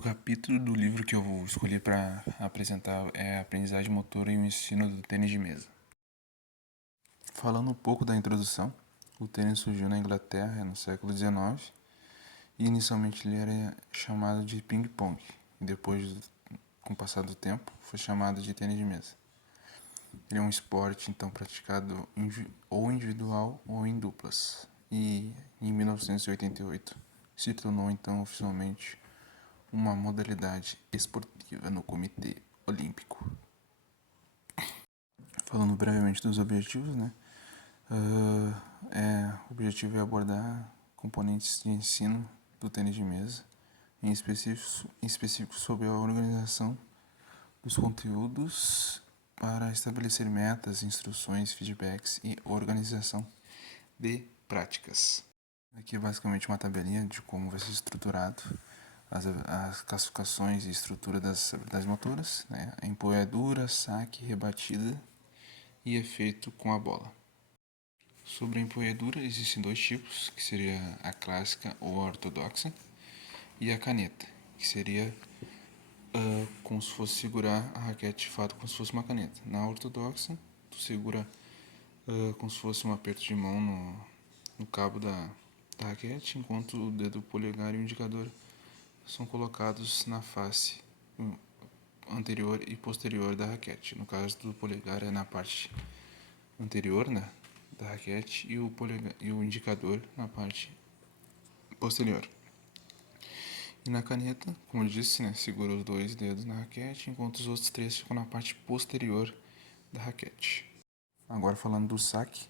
O capítulo do livro que eu vou escolher para apresentar é a aprendizagem motora e o ensino do tênis de mesa. Falando um pouco da introdução, o tênis surgiu na Inglaterra no século XIX e inicialmente ele era chamado de ping-pong e depois, com o passar do tempo, foi chamado de tênis de mesa. Ele é um esporte então praticado ou individual ou em duplas e em 1988 se tornou então oficialmente uma modalidade esportiva no Comitê Olímpico. Falando brevemente dos objetivos, né? O objetivo é abordar componentes de ensino do tênis de mesa, em específico sobre a organização dos conteúdos para estabelecer metas, instruções, feedbacks e organização de práticas. Aqui é basicamente uma tabelinha de como vai ser estruturado as classificações e estrutura das habilidades motoras, né? A empunhadura, saque, rebatida e efeito com a bola. Sobre a empunhadura, existem dois tipos, que seria a clássica ou a ortodoxa, e a caneta, que seria como se fosse segurar a raquete de fato como se fosse uma caneta. Na ortodoxa, tu segura como se fosse um aperto de mão no cabo da raquete, enquanto o dedo polegar e o indicador são colocados na face anterior e posterior da raquete. No caso do polegar é na parte anterior, né, da raquete e o indicador na parte posterior. E na caneta, como eu disse, né, segura os dois dedos na raquete, enquanto os outros três ficam na parte posterior da raquete. Agora falando do saque,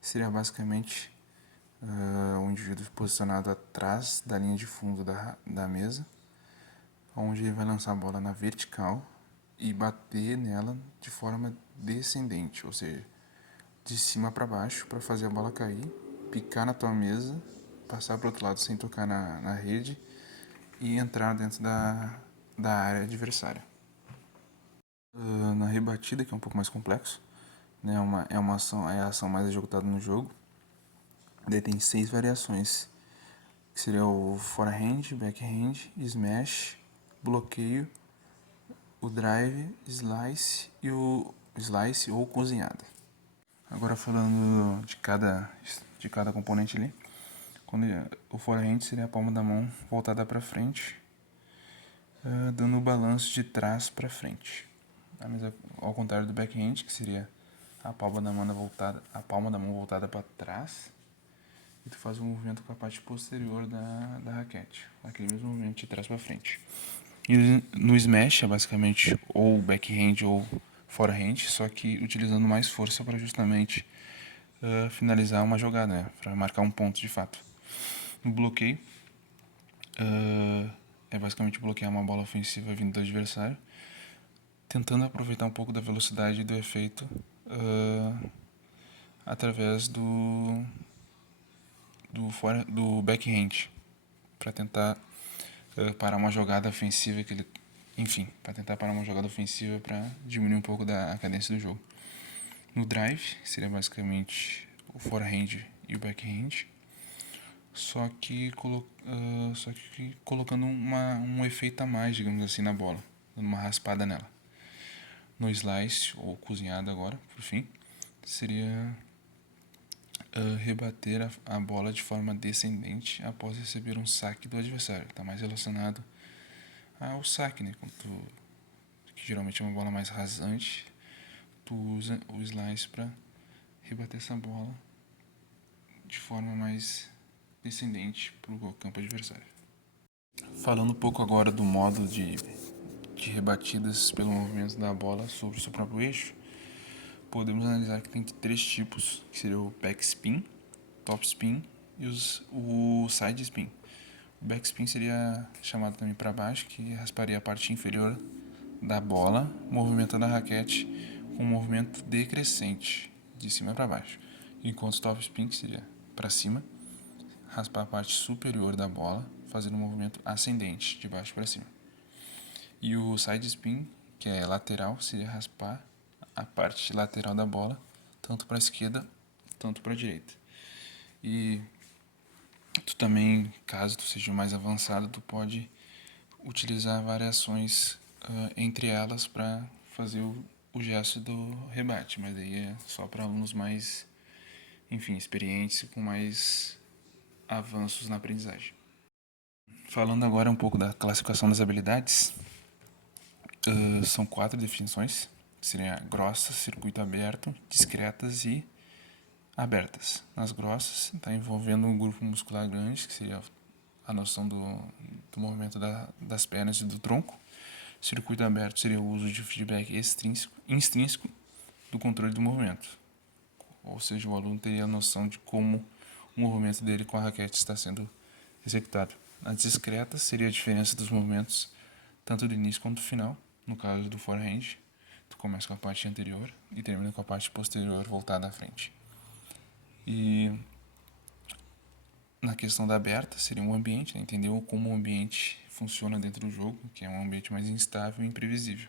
seria basicamente um indivíduo posicionado atrás da linha de fundo da mesa, onde ele vai lançar a bola na vertical e bater nela de forma descendente, ou seja, de cima para baixo para fazer a bola cair, picar na tua mesa, passar para o outro lado sem tocar na rede e entrar dentro da área adversária. Na rebatida, que é um pouco mais complexo, né, é a ação mais executada no jogo. Daí tem 6 variações, que seria o forehand, backhand, smash, bloqueio, o drive, slice e o slice ou cozinhada. Agora falando de cada componente ali, o forehand seria a palma da mão voltada para frente, dando o balanço de trás para frente. Ao contrário do backhand, que seria a palma da mão voltada para trás, e tu faz um movimento com a parte posterior da raquete, aquele mesmo movimento de trás para frente. E no smash é basicamente ou backhand ou forehand, só que utilizando mais força para justamente finalizar uma jogada, né? Para marcar um ponto de fato. No bloqueio é basicamente bloquear uma bola ofensiva vindo do adversário, tentando aproveitar um pouco da velocidade e do efeito através do backhand, para tentar parar uma jogada ofensiva para tentar parar uma jogada ofensiva para diminuir um pouco da cadência do jogo. No drive, seria basicamente o forehand e o backhand, só que colocando um efeito a mais, digamos assim, na bola, dando uma raspada nela. No slice, ou cozinhado agora, por fim, seria rebater a bola de forma descendente após receber um saque do adversário. Está mais relacionado ao saque, né? Que geralmente é uma bola mais rasante, tu usa o slice para rebater essa bola de forma mais descendente para o campo adversário. Falando um pouco agora do modo de rebatidas pelo movimento da bola sobre o seu próprio eixo, podemos analisar que tem 3 tipos, que seria o backspin, topspin e o side spin. O backspin seria chamado também para baixo, que rasparia a parte inferior da bola, movimentando a raquete com um movimento decrescente, de cima para baixo. Enquanto o topspin, que seria para cima, raspar a parte superior da bola, fazendo um movimento ascendente, de baixo para cima. E o side spin, que é lateral, seria raspar a parte lateral da bola, tanto para a esquerda, tanto para a direita. E tu também, caso tu seja mais avançado, tu pode utilizar variações entre elas para fazer o gesto do rebate, mas aí é só para alunos mais, enfim, experientes e com mais avanços na aprendizagem. Falando agora um pouco da classificação das habilidades, são 4 definições, que seriam grossas, circuito aberto, discretas e abertas. Nas grossas, está envolvendo um grupo muscular grande, que seria a noção do movimento das pernas e do tronco. Circuito aberto seria o uso de feedback extrínseco do controle do movimento. Ou seja, o aluno teria a noção de como o movimento dele com a raquete está sendo executado. As discretas seria a diferença dos movimentos, tanto do início quanto do final. No caso do forehand, tu começa com a parte anterior e termina com a parte posterior voltada à frente. E na questão da aberta, seria um ambiente, né? Entender como o ambiente funciona dentro do jogo, que é um ambiente mais instável e imprevisível.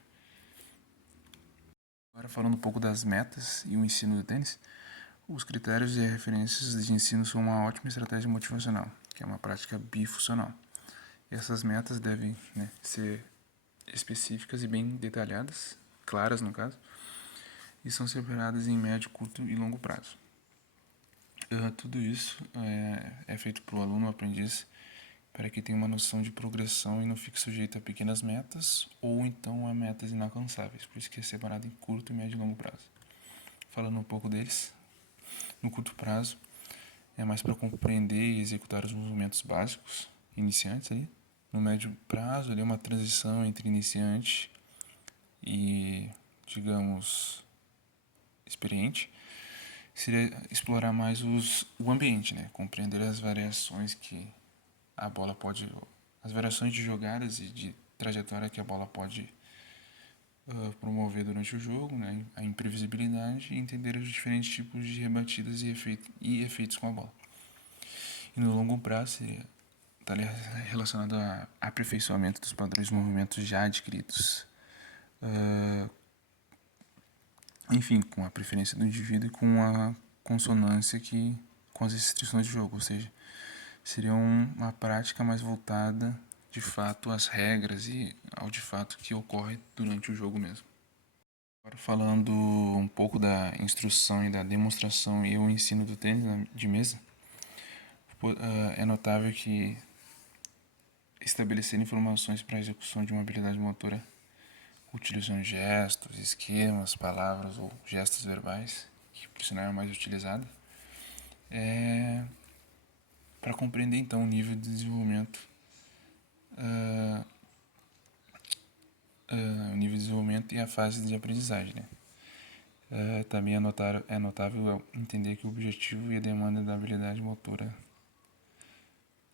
Agora falando um pouco das metas e o ensino do tênis, os critérios e referências de ensino são uma ótima estratégia motivacional, que é uma prática bifuncional. E essas metas devem, né, ser específicas e bem detalhadas, claras no caso, e são separadas em médio, curto e longo prazo. Tudo isso é feito para o aluno, o aprendiz, para que tenha uma noção de progressão e não fique sujeito a pequenas metas ou então a metas inalcançáveis, por isso que é separado em curto, médio e longo prazo. Falando um pouco deles, no curto prazo é mais para compreender e executar os movimentos básicos, iniciantes aí. No médio prazo, ele é uma transição entre iniciante e, digamos, experiente. Seria explorar mais o ambiente, né? Compreender as variações que a bola pode, as variações de jogadas e de trajetória que a bola pode promover durante o jogo, né? A imprevisibilidade e entender os diferentes tipos de rebatidas e efeitos com a bola. E no longo prazo seria está relacionado a aperfeiçoamento dos padrões de movimentos já adquiridos. Enfim, com a preferência do indivíduo e com a consonância com as restrições de jogo, ou seja, seria uma prática mais voltada de fato às regras e ao de fato que ocorre durante o jogo mesmo. Agora falando um pouco da instrução e da demonstração e o ensino do tênis de mesa, é notável que estabelecer informações para a execução de uma habilidade motora utilizando gestos, esquemas, palavras ou gestos verbais, que por sinal é mais utilizado, para compreender então o nível de desenvolvimento, o nível de desenvolvimento e a fase de aprendizagem, né? Também é notável entender que o objetivo e a demanda da habilidade motora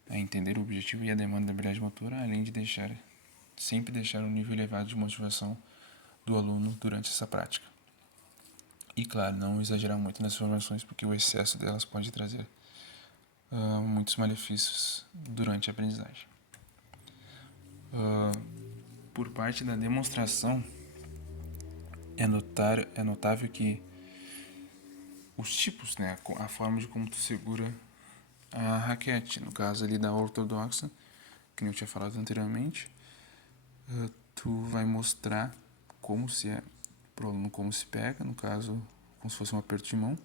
entender o objetivo e a demanda da habilidade motora, além de sempre deixar um nível elevado de motivação do aluno durante essa prática. E claro, não exagerar muito nas informações, porque o excesso delas pode trazer muitos malefícios durante a aprendizagem. Por parte da demonstração, é notável que os tipos, né, a forma de como tu segura a raquete, no caso ali da ortodoxa, que eu tinha falado anteriormente, tu vai mostrar como pro aluno como se pega, no caso, como se fosse um aperto de mão,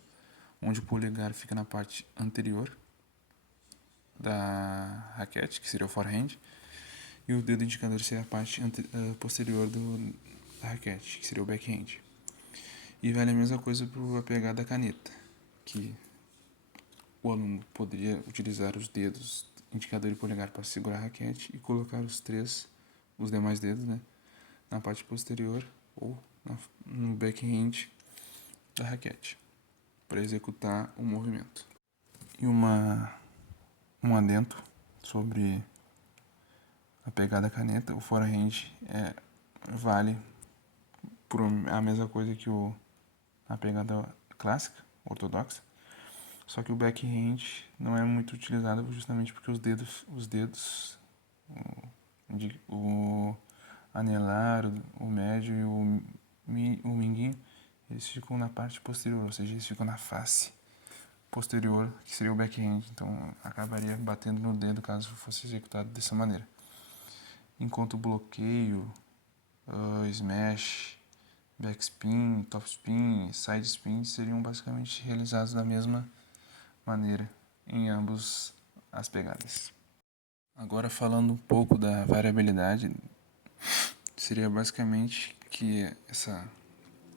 onde o polegar fica na parte anterior da raquete, que seria o forehand, e o dedo indicador seria a parte posterior da raquete, que seria o backhand. E vale a mesma coisa para a pegada da caneta, que o aluno poderia utilizar os dedos indicador e polegar para segurar a raquete e colocar os demais dedos, né, na parte posterior ou no backhand da raquete, para executar o movimento. E um adendo sobre a pegada da caneta, o forehand vale por a mesma coisa que a pegada clássica, ortodoxa, só que o backhand não é muito utilizado justamente porque os dedos o anelar, o médio e o minguinho, eles ficam na parte posterior, ou seja, eles ficam na face posterior, que seria o backhand, então acabaria batendo no dedo caso fosse executado dessa maneira. enquanto bloqueio, smash, backspin, topspin, sidespin seriam basicamente realizados da mesma maneira em ambos as pegadas. Agora falando um pouco da variabilidade, seria basicamente que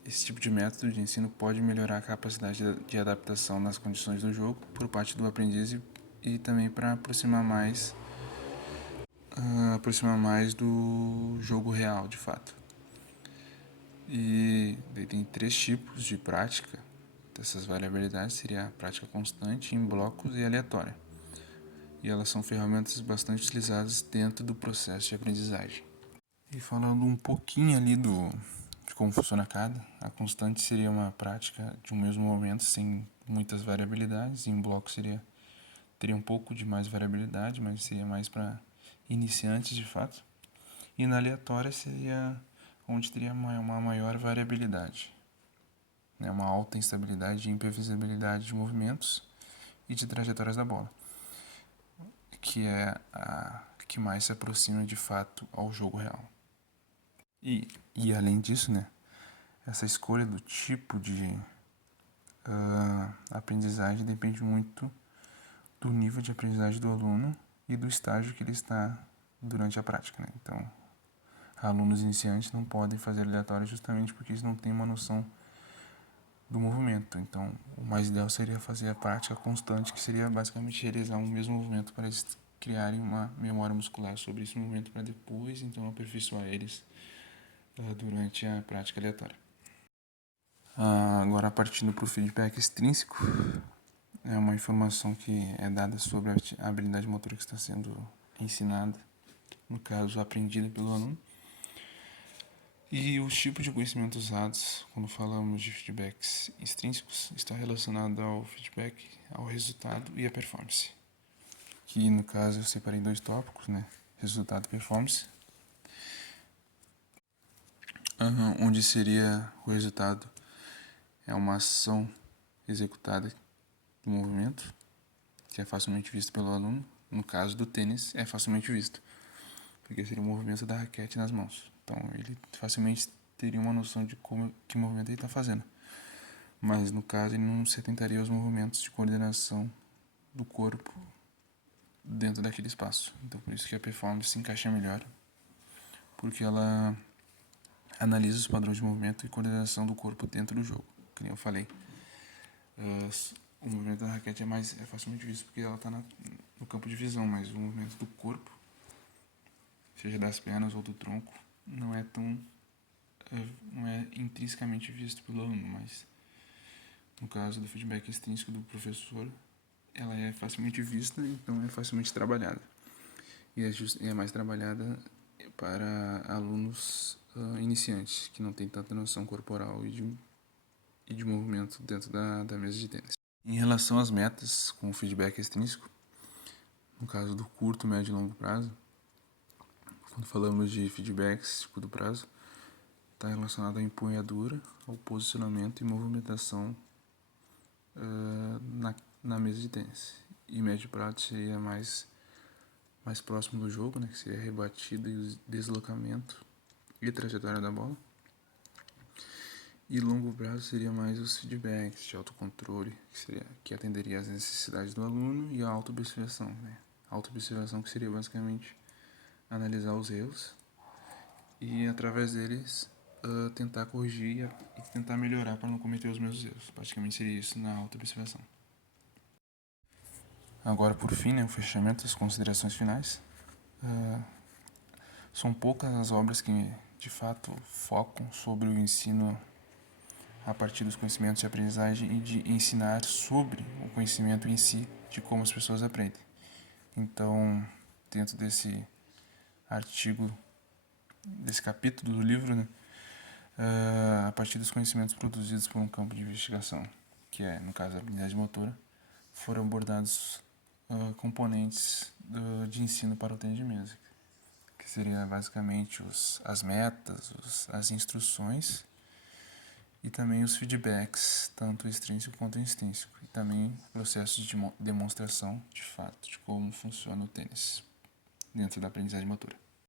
esse tipo de método de ensino pode melhorar a capacidade de adaptação nas condições do jogo por parte do aprendiz e também para aproximar mais do jogo real, de fato. E daí tem 3 tipos de prática dessas variabilidades, seria a prática constante, em blocos e aleatória. E elas são ferramentas bastante utilizadas dentro do processo de aprendizagem. E falando um pouquinho ali de como funciona cada, a constante seria uma prática de um mesmo momento sem muitas variabilidades, e em bloco teria um pouco de mais variabilidade, mas seria mais para iniciantes de fato. E na aleatória seria onde teria uma maior variabilidade, né? Uma alta instabilidade e imprevisibilidade de movimentos e de trajetórias da bola, que é a que mais se aproxima de fato ao jogo real. E além disso, né, essa escolha do tipo de aprendizagem depende muito do nível de aprendizagem do aluno e do estágio que ele está durante a prática, né? Então, alunos iniciantes não podem fazer aleatório justamente porque eles não têm uma noção do movimento. Então, o mais ideal seria fazer a prática constante, que seria basicamente realizar um mesmo movimento para eles criarem uma memória muscular sobre esse movimento para depois, então, aperfeiçoar eles durante a prática aleatória. Agora, partindo para o feedback extrínseco, é uma informação que é dada sobre a habilidade motora que está sendo ensinada, no caso, aprendida pelo aluno. E os tipos de conhecimento usados quando falamos de feedbacks extrínsecos está relacionado ao feedback, ao resultado e à performance. Que no caso eu separei 2 tópicos, né? Resultado e performance. Onde seria o resultado é uma ação executada do movimento, que é facilmente visto pelo aluno. No caso do tênis, é facilmente visto, porque seria o movimento da raquete nas mãos. Então, ele facilmente teria uma noção de que movimento ele está fazendo. Mas, no caso, ele não se atentaria aos movimentos de coordenação do corpo dentro daquele espaço. Então, por isso que a performance se encaixa melhor, porque ela analisa os padrões de movimento e coordenação do corpo dentro do jogo. Como eu falei, o movimento da raquete é facilmente visto porque ela está no campo de visão, mas o movimento do corpo, seja das pernas ou do tronco, não é intrinsecamente visto pelo aluno, mas no caso do feedback extrínseco do professor, ela é facilmente vista, então é facilmente trabalhada. E é mais trabalhada para alunos iniciantes, que não têm tanta noção corporal e de movimento dentro da mesa de tênis. Em relação às metas com o feedback extrínseco, no caso do curto, médio e longo prazo, quando falamos de feedbacks de curto prazo, está relacionado à empunhadura, ao posicionamento e movimentação na mesa de tênis. E médio prazo seria mais próximo do jogo, né, que seria a rebatida e o deslocamento e trajetória da bola. E longo prazo seria mais os feedbacks de autocontrole, que atenderia às necessidades do aluno, e a autoobservação, né? A autoobservação que seria basicamente analisar os erros e através deles tentar corrigir e tentar melhorar para não cometer os mesmos erros. Praticamente seria isso na autoobservação. Agora, por fim, né, o fechamento, as considerações finais. São poucas as obras que, de fato, focam sobre o ensino a partir dos conhecimentos de aprendizagem e de ensinar sobre o conhecimento em si, de como as pessoas aprendem. Então, dentro desse artigo, desse capítulo do livro, né, a partir dos conhecimentos produzidos por um campo de investigação, que é, no caso, a habilidade motora, foram abordados componentes de ensino para o tênis de mesa, que seria basicamente as metas, as instruções e também os feedbacks, tanto extrínseco quanto extrínseco, e também processos de demonstração de fato de como funciona o tênis dentro da aprendizagem motora.